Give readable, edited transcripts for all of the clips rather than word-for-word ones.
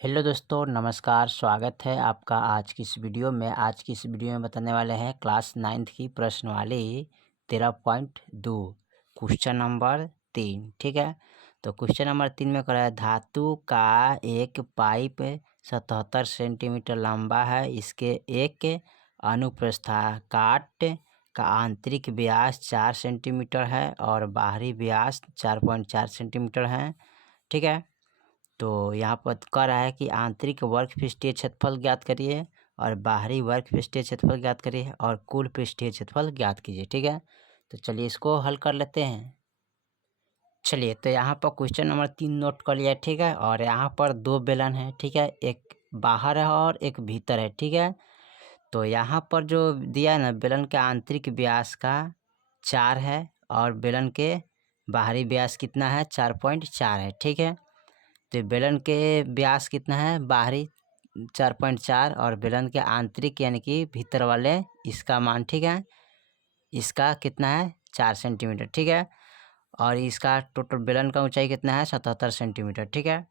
Hello दोस्तों, नमस्कार। स्वागत है आपका आज की इस वीडियो में। आज की इस वीडियो में बताने वाले हैं क्लास 9th की प्रश्नवाली 13.2 क्वेश्चन नंबर 3। ठीक है, तो क्वेश्चन नंबर 3 में कह रहा है धातु का एक पाइप 77 सेंटीमीटर लंबा है। इसके एक अनुप्रस्थ का आंतरिक व्यास 4 सेंटीमीटर है और बाहरी व्यास 4.4 सेंटीमीटर है। ठीक है, तो यहाँ पर कह रहा है कि आंतरिक वर्ग पृष्ठीय क्षेत्रफल ज्ञात करिए और बाहरी वर्ग पृष्ठीय क्षेत्रफल ज्ञात करिए और कुल पृष्ठीय क्षेत्रफल ज्ञात कीजिए। ठीक है, तो चलिए इसको हल कर लेते हैं। चलिए, तो यहाँ पर क्वेश्चन नंबर 3 नोट कर लिया। ठीक है, और यहाँ पर दो बेलन है। ठीक है, एक बाहर है और एक भीतर है। ठीक है, तो यहाँ पर जो दिया है ना, बेलन के आंतरिक व्यास का 4 है और बेलन के बाहरी व्यास कितना है, 4.4 है। ठीक है, तो बेलन के व्यास कितना है, बाहरी 4.4 और बेलन के आंतरिक यानी कि भीतर वाले इसका मान, ठीक है, इसका कितना है, 4 सेंटीमीटर। ठीक है, और इसका टोटल बेलन का ऊंचाई कितना है, 77 सेंटीमीटर। ठीक है,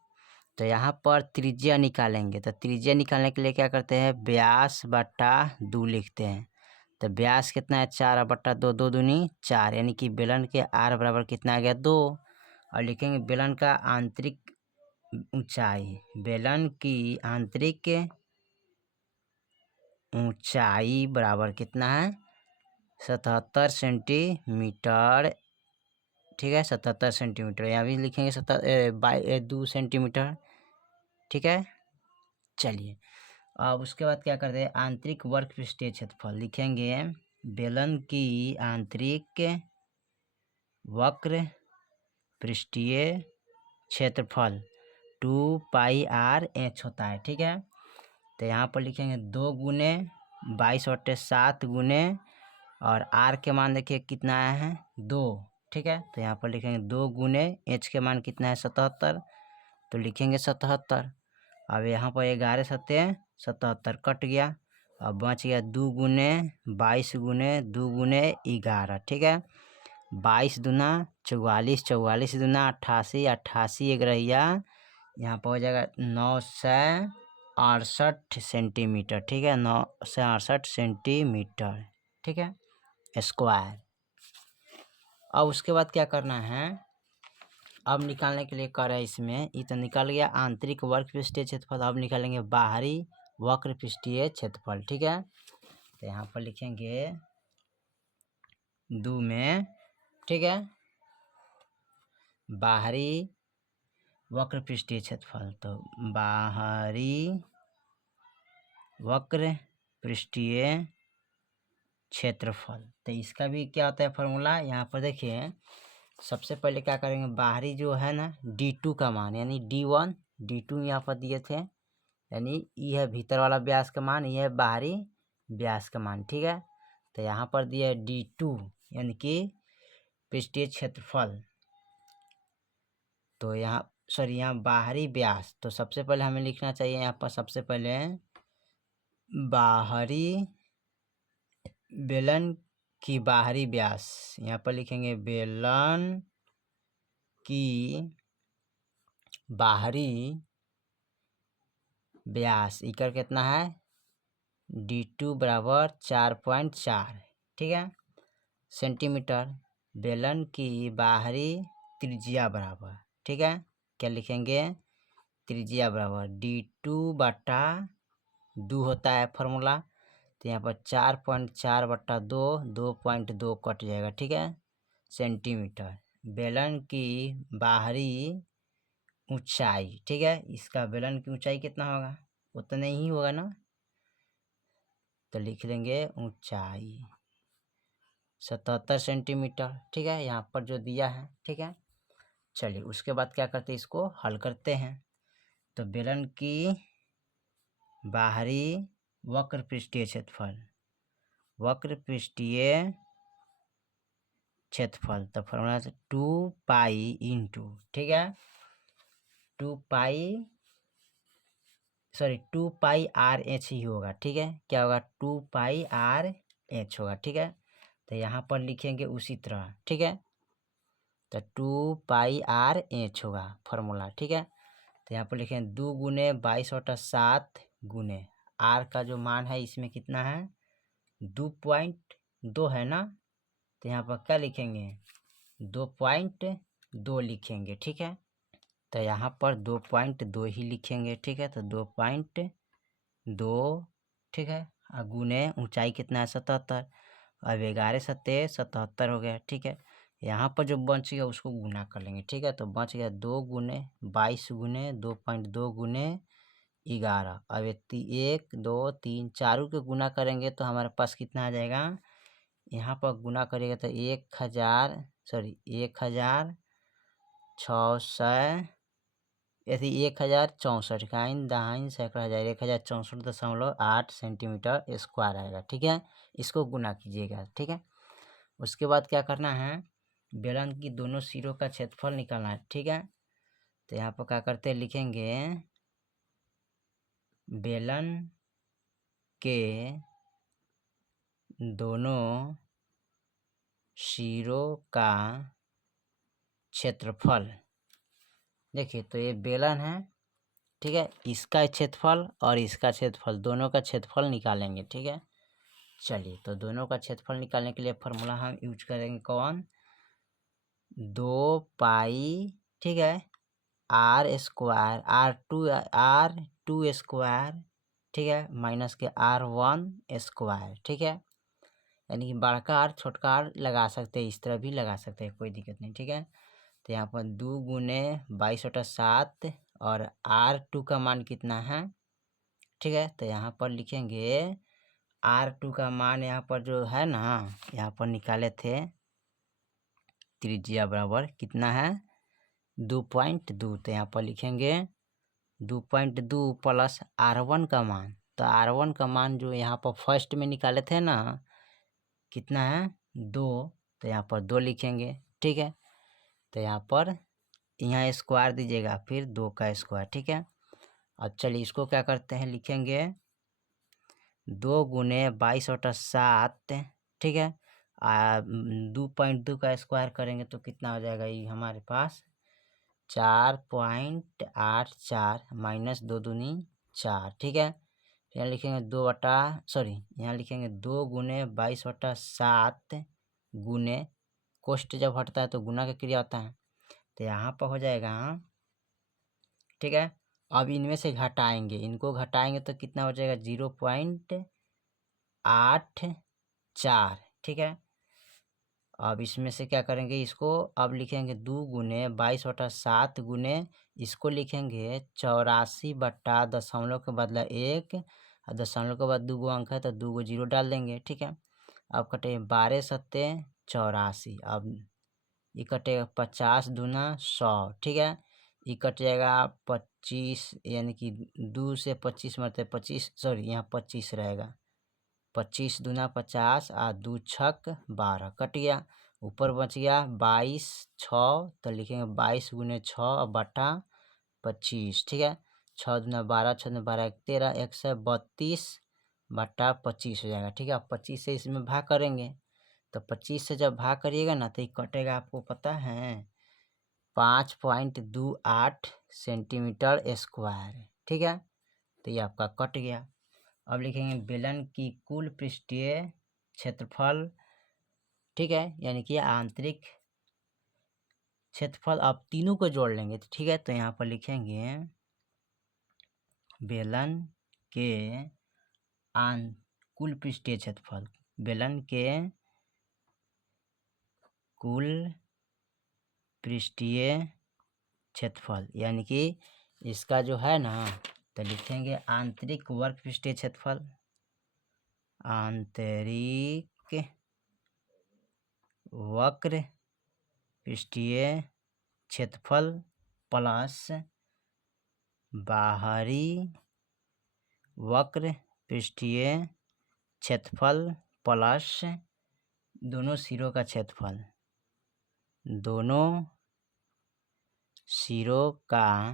तो यहाँ पर त्रिज्या निकालेंगे। तो त्रिज्या निकालने के लिए क्या करते हैं, व्यास बटा 2 लिखते हैं। तो व्यास कितना है, 4 बटा 2, 2 दूनी 4, यानी कि बेलन के आर बराबर कितना आ गया, 2। और लिखेंगे बेलन का आंतरिक ऊंचाई, बेलन की आंतरिक ऊंचाई बराबर कितना है, 77 सेंटीमीटर। ठीक है, 77 सेंटीमीटर, यहाँ भी लिखेंगे 2 सेंटीमीटर। ठीक है, चलिए अब उसके बाद क्या करते हैं, आंतरिक वर्ग पृष्ठीय क्षेत्रफल लिखेंगे। बेलन की आंतरिक वक्र पृष्ठीय क्षेत्रफल 2πr/h होता है। ठीक है, तो यहाँ पर लिखेंगे 2 गुने 22/7 गुने और आर के मान देखिए कितना आया है, 2। ठीक है, तो यहाँ पर लिखेंगे 2 गुने एच के मान कितना है, 77, तो लिखेंगे 77। अब यहाँ पर 11 सत्ते 77 कट गया, अब बच गया 2 गुने 22 गुने 2 गुने 11। ठीक है, 22 दूना 44, 44 दूना 88, 88 एक रहिया, यहाँ पर हो जाएगा 968 सेंटीमीटर। ठीक है, 968 सेंटीमीटर। ठीक है, स्क्वायर। अब उसके बाद क्या करना है, अब निकालने के लिए कर रहा है इसमें, ये तो निकल गया आंतरिक वर्ग पृष्ठीय क्षेत्रफल। अब निकालेंगे बाहरी वक्र पृष्ठीय क्षेत्रफल। ठीक है, तो यहाँ पर लिखेंगे 2 में, ठीक है, बाहरी वक्र पृष्ठीय क्षेत्रफल, तो बाहरी वक्र पृष्ठीय क्षेत्रफल, तो इसका भी क्या होता है फॉर्मूला, यहाँ पर देखिए। सबसे पहले क्या करेंगे, बाहरी जो है ना d2 का मान यानी d1 d2 यहाँ पर दिए थे, यानी ये है भीतर वाला व्यास का मान, ये है बाहरी व्यास का मान। ठीक है, तो यहाँ पर दिया है d2 यानी कि पृष्ठीय क्षेत्रफल, तो यहाँ यहाँ बाहरी व्यास, तो सबसे पहले हमें लिखना चाहिए यहाँ पर सबसे पहले बाहरी बेलन की बाहरी व्यास, यहाँ पर लिखेंगे बेलन की बाहरी व्यास इकर कितना है, d2 बराबर 4.4। ठीक है, सेंटीमीटर। बेलन की बाहरी त्रिज्या बराबर, ठीक है, क्या लिखेंगे, त्रिज्या बराबर d2 बटा 2 होता है फॉर्मूला, तो यहाँ पर 4.4 बटा 2, 2.2 कट जाएगा। ठीक है, सेंटीमीटर। बेलन की बाहरी ऊंचाई, ठीक है, इसका बेलन की ऊंचाई कितना होगा, उतना ही होगा ना, तो लिख लेंगे ऊंचाई 77 सेंटीमीटर। ठीक है, यहाँ पर जो दिया है। ठीक है, चलिए उसके बाद क्या करते हैं, इसको हल करते हैं। तो बेलन की बाहरी वक्र पृष्ठीय क्षेत्रफल, वक्र पृष्ठीय क्षेत्रफल, तो फॉर्मूला से 2π इंटू, ठीक है, 2πr/h ही होगा। ठीक है, क्या होगा, 2πr/h होगा। ठीक है, तो यहाँ पर लिखेंगे उसी तरह। ठीक है, तो 2πr/h होगा फॉर्मूला। ठीक है, तो यहाँ पर लिखें 2 गुने 22 बटा 7 गुने आर का जो मान है इसमें कितना है 2.2 है ना। तो यहाँ पर क्या लिखेंगे 2.2 लिखेंगे। ठीक है, तो यहाँ पर 2.2 ही लिखेंगे। ठीक है, तो 2.2 ठीक है, और गुने ऊंचाई कितना है 77। अब 11 सत्ते 77 हो गया। ठीक है, यहाँ पर जो बच गया उसको गुना कर लेंगे। ठीक है, तो बच गया 2 गुने 22 गुने 2.2 गुने 11। अब 1 2 3 चारों के गुना करेंगे तो हमारे पास कितना आ जाएगा, यहाँ पर गुना करेगा तो 1664 ऐसे 1064 काइन दहाइन सैकड़ा हज़ार 1064.8 सेंटीमीटर स्क्वायर आएगा। ठीक है, इसको गुना कीजिएगा। ठीक है, उसके बाद क्या करना है बेलन की दोनों सिरों का क्षेत्रफल निकालना है। ठीक है, तो यहाँ पर क्या करते हैं लिखेंगे बेलन के दोनों सिरों का क्षेत्रफल। देखिए तो ये बेलन है। ठीक है, इसका क्षेत्रफल और इसका क्षेत्रफल दोनों का क्षेत्रफल निकालेंगे। ठीक है, चलिए तो दोनों का क्षेत्रफल निकालने के लिए फॉर्मूला हम यूज करेंगे कौन 2 पाई ठीक है आर स्क्वायर R2 स्क्वायर ठीक है माइनस के R1 स्क्वायर। ठीक है, यानी कि बड़का आर छोटका आर लगा सकते हैं, इस तरह भी लगा सकते हैं, कोई दिक्कत नहीं। ठीक है, तो यहाँ पर 2 गुने 22 बटा 7 और R2 का मान कितना है। ठीक है, तो यहाँ पर लिखेंगे R2 का मान यहाँ पर जो है ना यहाँ पर निकाले थे त्रिज्या बराबर कितना है 2.2। तो यहाँ पर लिखेंगे 2.2 प्लस R1 का मान। तो R1 का मान जो यहाँ पर फर्स्ट में निकाले थे ना कितना है 2, तो यहाँ पर 2 लिखेंगे। ठीक है, तो यहाँ स्क्वायर दीजिएगा फिर 2 का स्क्वायर। ठीक है, अब चलिए इसको क्या करते हैं लिखेंगे 2 गुने 22 बटा 7 ठीक है 2.2 का स्क्वायर करेंगे तो कितना हो जाएगा ये हमारे पास 4.84 माइनस 2 दूनी 4। ठीक है, यहाँ लिखेंगे 2 गुने 22 बटा 7 गुने कोष्ट जब हटता है तो गुना का क्रिया होता है, तो यहाँ पर हो जाएगा। ठीक है, अब इनमें से घटाएंगे, इनको घटाएंगे तो कितना हो जाएगा 0.84। ठीक है, अब इसमें से क्या करेंगे इसको अब लिखेंगे 2 गुने 22 बटा 7 गुने इसको लिखेंगे 84 बटा दशमलव के बदला 1 और दशमलव के बाद 2 अंक है तो 2 जीरो डाल देंगे। ठीक है, अब कटे 12 सत्ते 84। अब ये कटेगा 50 दूना 100। ठीक है, ये कट जाएगा 25 यानी कि 2 से 25 मरते 25 यहाँ 25 रहेगा 25 दूना 50 और 2 छक 12 कट गया। ऊपर बच गया 22 6 तो लिखेंगे 22 गुने 6 बटा 25। ठीक है, 6 दूना 12 6 दूना 12 13 132 बटा 25 हो जाएगा। ठीक है, 25 से इसमें भाग करेंगे तो 25 से जब भाग करिएगा ना तो ये कटेगा आपको पता है 5.28 सेंटीमीटर स्क्वायर। ठीक है, तो ये आपका कट गया। अब लिखेंगे बेलन की कुल पृष्ठीय क्षेत्रफल। ठीक है, यानी कि आंतरिक क्षेत्रफल अब तीनों को जोड़ लेंगे। ठीक है, तो यहाँ पर लिखेंगे बेलन के कुल पृष्ठीय क्षेत्रफल बेलन के कुल पृष्ठीय क्षेत्रफल यानी कि इसका जो है ना तो लिखेंगे आंतरिक वर्ग पृष्ठीय क्षेत्रफल आंतरिक वक्र पृष्ठीय क्षेत्रफल प्लस बाहरी वक्र पृष्ठीय क्षेत्रफल प्लस दोनों सिरों का क्षेत्रफल दोनों सिरों का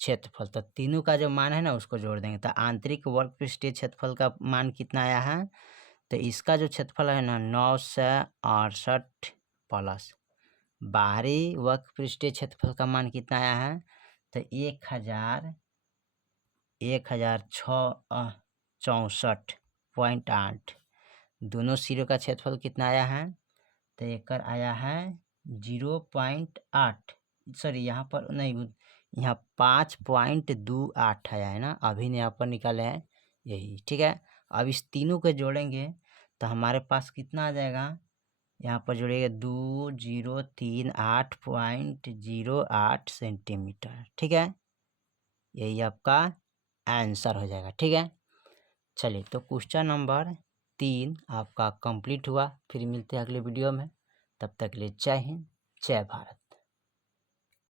क्षेत्रफल। तो तीनों का जो मान है ना उसको जोड़ देंगे तो आंतरिक वर्ग पृष्ठीय क्षेत्रफल का मान कितना आया है तो इसका जो क्षेत्रफल है ना 968 प्लस बाहरी वर्ग पृष्ठीय क्षेत्रफल का मान कितना आया है तो 1064.8 दोनों सिरों का क्षेत्रफल कितना आया है, तो एक आया है 0.8, सॉरी यहाँ पर नहीं, यहाँ 5.28 आया है ना, अभी ने यहाँ पर निकाले हैं यही, ठीक है। अब इस तीनों को जोड़ेंगे तो हमारे पास कितना आ जाएगा, यहाँ पर जोड़िएगा 2038.08 सेंटीमीटर, ठीक है। यही आपका आंसर हो जाएगा, ठीक है। चलिए, तो क्वेश्चन नंबर 3 आपका कंप्लीट हुआ। फिर मिलते हैं अगले वीडियो में, तब तक के लिए जय हिंद, जय भारत।